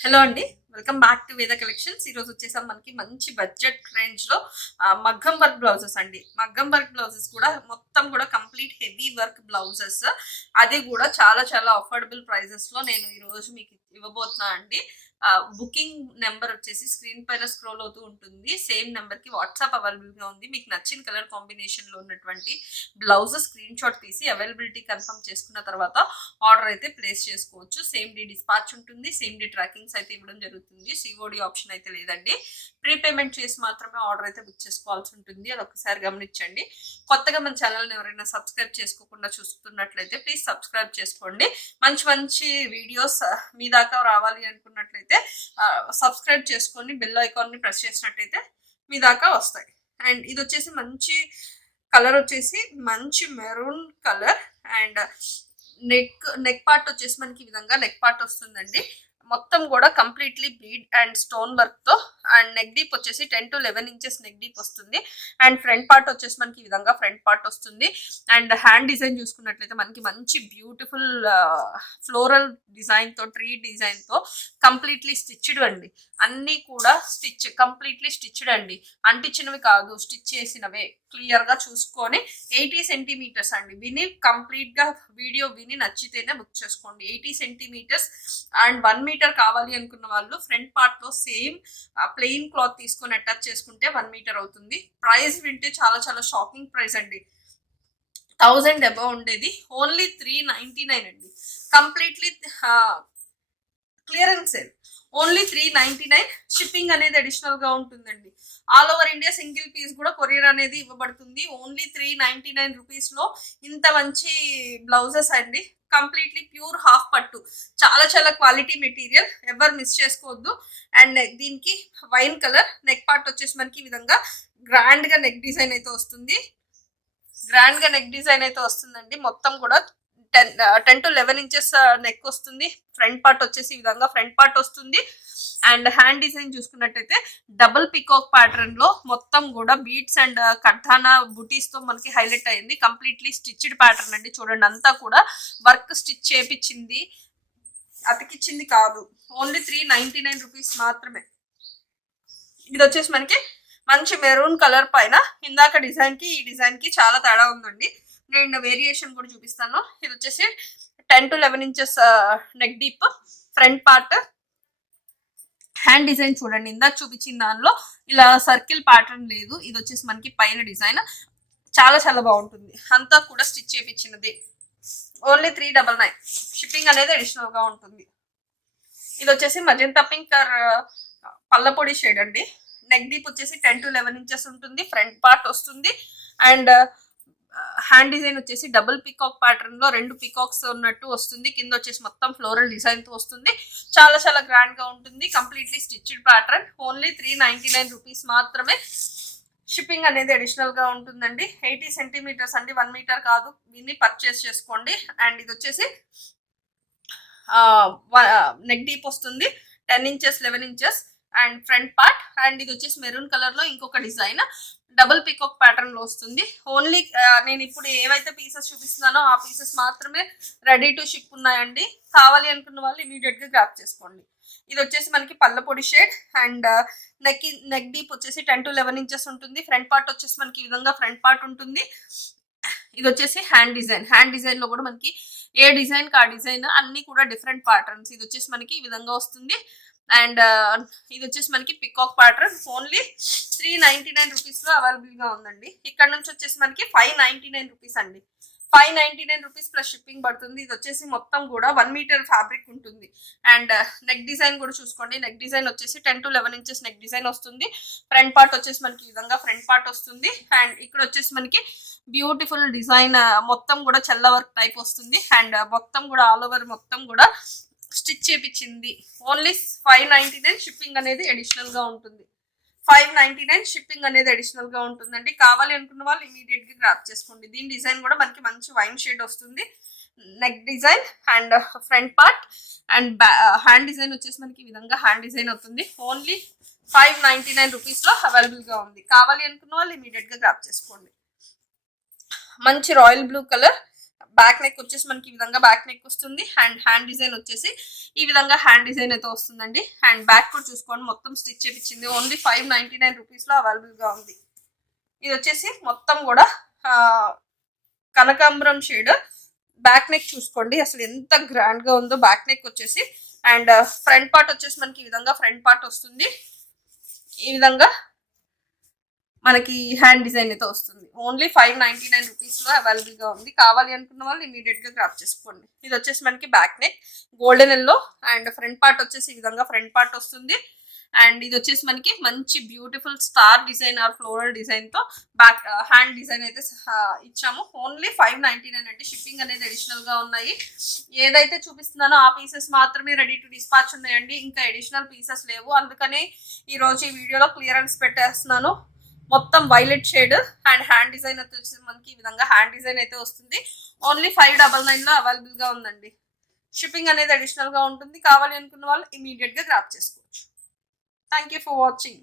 Hello అండి. Welcome back to Veda collections ఈ రోజు వచ్చేసాం మనకి మంచి బడ్జెట్ రేంజ్లో మగ్గం వర్క్ బ్లౌజెస్ అండి. మగ్గం వర్క్ బ్లౌజెస్ కూడా మొత్తం కూడా కంప్లీట్ హెవీ వర్క్ బ్లౌజెస్ అది కూడా చాలా చాలా అఫోర్డబుల్ ప్రైజెస్లో నేను ఈరోజు మీకు ఇవ్వబోతున్నా అండి. బుకింగ్ నెంబర్ వచ్చేసి స్క్రీన్ పైన స్క్రోల్ అవుతూ ఉంటుంది. సేమ్ నెంబర్కి వాట్సాప్ అవైలబుల్గా ఉంది. మీకు నచ్చిన కలర్ కాంబినేషన్లో ఉన్నటువంటి బ్లౌజ్ స్క్రీన్ షాట్ తీసి అవైలబిలిటీ కన్ఫర్మ్ చేసుకున్న తర్వాత ఆర్డర్ అయితే ప్లేస్ చేసుకోవచ్చు. సేమ్ డే డిస్పాచ్ ఉంటుంది. సేమ్ డే ట్రాకింగ్స్ అయితే ఇవ్వడం జరుగుతుంది. సిఓడి ఆప్షన్ అయితే లేదండి. ప్రీపేమెంట్ చేసి మాత్రమే ఆర్డర్ అయితే బుక్ చేసుకోవాల్సి ఉంటుంది. అది ఒకసారి గమనించండి. కొత్తగా మన ఛానల్ని ఎవరైనా సబ్స్క్రైబ్ చేసుకోకుండా చూస్తున్నట్లయితే ప్లీజ్ సబ్స్క్రైబ్ చేసుకోండి. మంచి మంచి వీడియోస్ మీ దాకా రావాలి అనుకున్నట్లయితే సబ్స్క్రైబ్ చేసుకొని బెల్ ఐకాన్ని ప్రెస్ చేసినట్టయితే మీ దాకా వస్తాయి. అండ్ ఇది వచ్చేసి మంచి కలర్ వచ్చేసి మంచి maroon colour and neck neck part వచ్చేసి మనకి ఈ విధంగా నెక్ పార్ట్ వస్తుందండి. మొత్తం కూడా కంప్లీట్లీ బీడ్ అండ్ స్టోన్ వర్క్తో అండ్ నెక్ డీప్ వచ్చేసి ten to eleven inches neck deep వస్తుంది. అండ్ ఫ్రంట్ పార్ట్ వచ్చేసి మనకి ఈ విధంగా ఫ్రంట్ పార్ట్ వస్తుంది. అండ్ హ్యాండ్ డిజైన్ చూసుకున్నట్లయితే మనకి మంచి బ్యూటిఫుల్ ఫ్లోరల్ డిజైన్తో ట్రీ డిజైన్తో కంప్లీట్లీ స్టిచ్డ్ అండి. అన్నీ కూడా స్టిచ్ కంప్లీట్లీ స్టిచ్డ్ అండి. అంటించినవి కాదు స్టిచ్ చేసినవే. క్లియర్గా చూసుకొని ఎయిటీ సెంటీమీటర్స్ అండి. విని కంప్లీట్గా వీడియో విని నచ్చితేనే బుక్ చేసుకోండి. Eighty centimetres and one metre కావాలి అనుకున్న వాళ్ళు ఫ్రంట్ పార్ట్లో సేమ్ ప్లెయిన్ క్లాత్ తీసుకొని అటాచ్ చేసుకుంటే వన్ మీటర్ అవుతుంది. ప్రైస్ వింటే చాలా చాలా షాకింగ్ ప్రైస్ అండి. థౌజండ్ అబౌవ్ ఉండేది. ఓన్లీ త్రీ నైంటీ నైన్ అండి. Completely clearance sale only three ninety nine shipping అనేది అడిషనల్గా ఉంటుందండి. All over India single piece కూడా కొరియర్ అనేది ఇవ్వబడుతుంది. ఓన్లీ త్రీ నైంటీ నైన్ రూపీస్లో ఇంత మంచి బ్లౌజెస్ అండి. కంప్లీట్లీ ప్యూర్ హాఫ్ పట్టు. చాలా చాలా క్వాలిటీ మెటీరియల్ ఎవరు మిస్ చేసుకోవద్దు. అండ్ దీనికి వైన్ కలర్ నెక్ పార్ట్ వచ్చేసి మనకి ఈ విధంగా గ్రాండ్గా నెక్ డిజైన్ అయితే వస్తుంది. గ్రాండ్గా నెక్ డిజైన్ అయితే వస్తుందండి. మొత్తం కూడా ten ten to eleven inches neck వస్తుంది. ఫ్రంట్ పార్ట్ వచ్చేసి ఈ విధంగా ఫ్రంట్ పార్ట్ వస్తుంది. అండ్ హ్యాండ్ డిజైన్ చూసుకున్నట్టయితే డబుల్ పికాక్ ప్యాటర్న్లో మొత్తం కూడా బీట్స్ అండ్ కఠానా బుటీస్తో మనకి హైలైట్ అయింది. కంప్లీట్లీ స్టిచ్డ్ ప్యాటర్న్ అండి చూడండి. అంతా కూడా వర్క్ స్టిచ్ చేపించింది అతికిచ్చింది కాదు. Only three ninety nine rupees మాత్రమే. ఇది వచ్చేసి మనకి మంచి మెరూన్ కలర్ పైన. ఇందాక డిజైన్కి ఈ డిజైన్కి చాలా తేడా ఉందండి. నేను వేరియేషన్ కూడా చూపిస్తాను. ఇది వచ్చేసి ten to eleven inches neck deep front part. Hand design చూడండి ఇందాక చూపించిన దానిలో ఇలా సర్కిల్ ప్యాటర్న్ లేదు. ఇది వచ్చేసి మనకి పైన డిజైన్. చాలా చాలా బాగుంటుంది. అంతా కూడా stitch చేపించినది. Only three double nine. Shipping అనేది అడిషనల్గా ఉంటుంది. ఇది వచ్చేసి మజంతా పింక్ పల్లపొడి షేడ్ అండి. నెక్ డీప్ వచ్చేసి టెన్ టు లెవెన్ ఇంచెస్ ఉంటుంది. ఫ్రంట్ పార్ట్ వస్తుంది. అండ్ హ్యాండ్ డిజైన్ వచ్చేసి డబుల్ పికాక్ ప్యాటర్న్లో రెండు పికాక్స్ ఉన్నట్టు వస్తుంది. కింద వచ్చేసి మొత్తం ఫ్లోరల్ డిజైన్తో వస్తుంది. చాలా చాలా గ్రాండ్గా ఉంటుంది. Completely stitched pattern only three ninety nine rupees మాత్రమే. షిప్పింగ్ అనేది అడిషనల్గా ఉంటుందండి. ఎయిటీ సెంటీమీటర్స్ అండి. వన్ మీటర్ కాదు. దీన్ని పర్చేస్ చేసుకోండి. అండ్ ఇది వచ్చేసి నెక్ డీప్ వస్తుంది. Ten inches eleven inches and front part and ఇది వచ్చేసి మెరూన్ కలర్లో ఇంకొక డిజైన్ డబుల్ పికాక్ ప్యాటర్న్లో వస్తుంది. ఓన్లీ నేను ఇప్పుడు ఏవైతే పీసెస్ చూపిస్తున్నానో ఆ పీసెస్ మాత్రమే రెడీ టు షిప్ ఉన్నాయండి. కావాలి అనుకున్న వాళ్ళు ఇమీడియట్గా గ్రాప్ చేసుకోండి. ఇది వచ్చేసి మనకి పల్లపొడి shade and neck neck deep వచ్చేసి టెన్ టు లెవెన్ ఇంచెస్ ఉంటుంది. ఫ్రంట్ పార్ట్ వచ్చేసి మనకి ఈ విధంగా ఫ్రంట్ పార్ట్ ఉంటుంది. ఇది వచ్చేసి హ్యాండ్ డిజైన్ హ్యాండ్ డిజైన్లో కూడా మనకి ఏ డిజైన్ కా డిజైన్ అన్ని కూడా డిఫరెంట్ ప్యాటర్న్స్ ఇది వచ్చేసి మనకి ఈ విధంగా వస్తుంది. అండ్ ఇది వచ్చేసి మనకి peacock pattern only three ninety nine రూపీస్లో అవైలబుల్గా ఉందండి. ఇక్కడ నుంచి వచ్చేసి మనకి ఫైవ్ నైన్టీ నైన్ రూపీస్ అండి. Five ninety nine rupees plus shipping పడుతుంది. ఇది వచ్చేసి మొత్తం కూడా వన్ మీటర్ ఫ్యాబ్రిక్ ఉంటుంది. అండ్ నెక్ డిజైన్ కూడా చూసుకోండి. నెక్ డిజైన్ వచ్చేసి ten to eleven inches neck design వస్తుంది. ఫ్రంట్ పార్ట్ వచ్చేసి మనకి ఈ విధంగా ఫ్రంట్ పార్ట్ వస్తుంది. అండ్ ఇక్కడ వచ్చేసి మనకి బ్యూటిఫుల్ డిజైన్ మొత్తం కూడా చల్ల వర్క్ టైప్ వస్తుంది. అండ్ మొత్తం కూడా ఆల్ ఓవర్ మొత్తం కూడా stitch చేపించింది. Only five ninety nine shipping అనేది అడిషనల్గా ఉంటుంది. ఫైవ్ నైన్టీ నైన్ షిప్పింగ్ అనేది అడిషనల్గా ఉంటుందండి. కావాలి అనుకున్న వాళ్ళు ఇమీడియట్గా గ్రాప్ చేసుకోండి. దీని డిజైన్ కూడా మనకి మంచి వైన్ షేడ్ వస్తుంది. Neck design and front part and hand design వచ్చేసి మనకి ఈ విధంగా హ్యాండ్ డిజైన్ అవుతుంది. ఓన్లీ ఫైవ్ నైన్టీ నైన్ రూపీస్లో అవైలబుల్గా ఉంది. కావాలి అనుకున్న వాళ్ళు ఇమీడియట్గా గ్రాప్ చేసుకోండి. మంచి royal blue colour back neck వచ్చేసి మనకి ఈ విధంగా బ్యాక్ నెక్ వస్తుంది. అండ్ హ్యాండ్ డిజైన్ వచ్చేసి ఈ విధంగా హ్యాండ్ డిజైన్ అయితే వస్తుందండి. అండ్ బ్యాక్ కూడా చూసుకోండి. మొత్తం స్టిచ్ చేపించింది. ఓన్లీ ఫైవ్ నైన్టీ నైన్ రూపీస్లో అవైలబుల్గా ఉంది. ఇది వచ్చేసి మొత్తం కూడా కనకాంబరం షేడ్ బ్యాక్ నెక్ చూసుకోండి. అసలు ఎంత గ్రాండ్గా ఉందో బ్యాక్ నెక్ వచ్చేసి. అండ్ ఫ్రంట్ పార్ట్ వచ్చేసి మనకి ఈ విధంగా ఫ్రంట్ పార్ట్ వస్తుంది. ఈ విధంగా మనకి హ్యాండ్ డిజైన్ అయితే వస్తుంది. ఓన్లీ ఫైవ్ నైన్టీ నైన్ రూపీస్లో అవైలబుల్గా ఉంది. కావాలి అనుకున్న వాళ్ళు ఇమీడియట్గా గ్రాప్ చేసుకోండి. ఇది వచ్చేసి మనకి back neck golden yellow and front part వచ్చేసి ఈ విధంగా ఫ్రంట్ పార్ట్ వస్తుంది. అండ్ ఇది వచ్చేసి మనకి మంచి beautiful star design or floral డిజైన్తో బ్యాక్ హ్యాండ్ డిజైన్ అయితే ఇచ్చాము. ఓన్లీ ఫైవ్ నైన్టీ నైన్ అంటే షిప్పింగ్ అనేది అడిషనల్గా ఉన్నాయి. ఏదైతే చూపిస్తున్నానో ఆ పీసెస్ మాత్రమే రెడీ టు డిస్పాచ్ ఉన్నాయండి. ఇంకా అడిషనల్ పీసెస్ లేవు. అందుకనే ఈరోజు ఈ వీడియోలో క్లియరెన్స్ పెట్టేస్తున్నాను. మొత్తం violet shade and hand design అయితే వచ్చేసి మనకి ఈ విధంగా హ్యాండ్ డిజైన్ అయితే వస్తుంది. ఓన్లీ ఫైవ్ డబల్ నైన్లో అవైలబుల్గా ఉందండి. షిప్పింగ్ అనేది అడిషనల్గా ఉంటుంది. కావాలి అనుకున్న వాళ్ళు ఇమీడియట్గా గ్రాప్ చేసుకోవచ్చు. Thank you for watching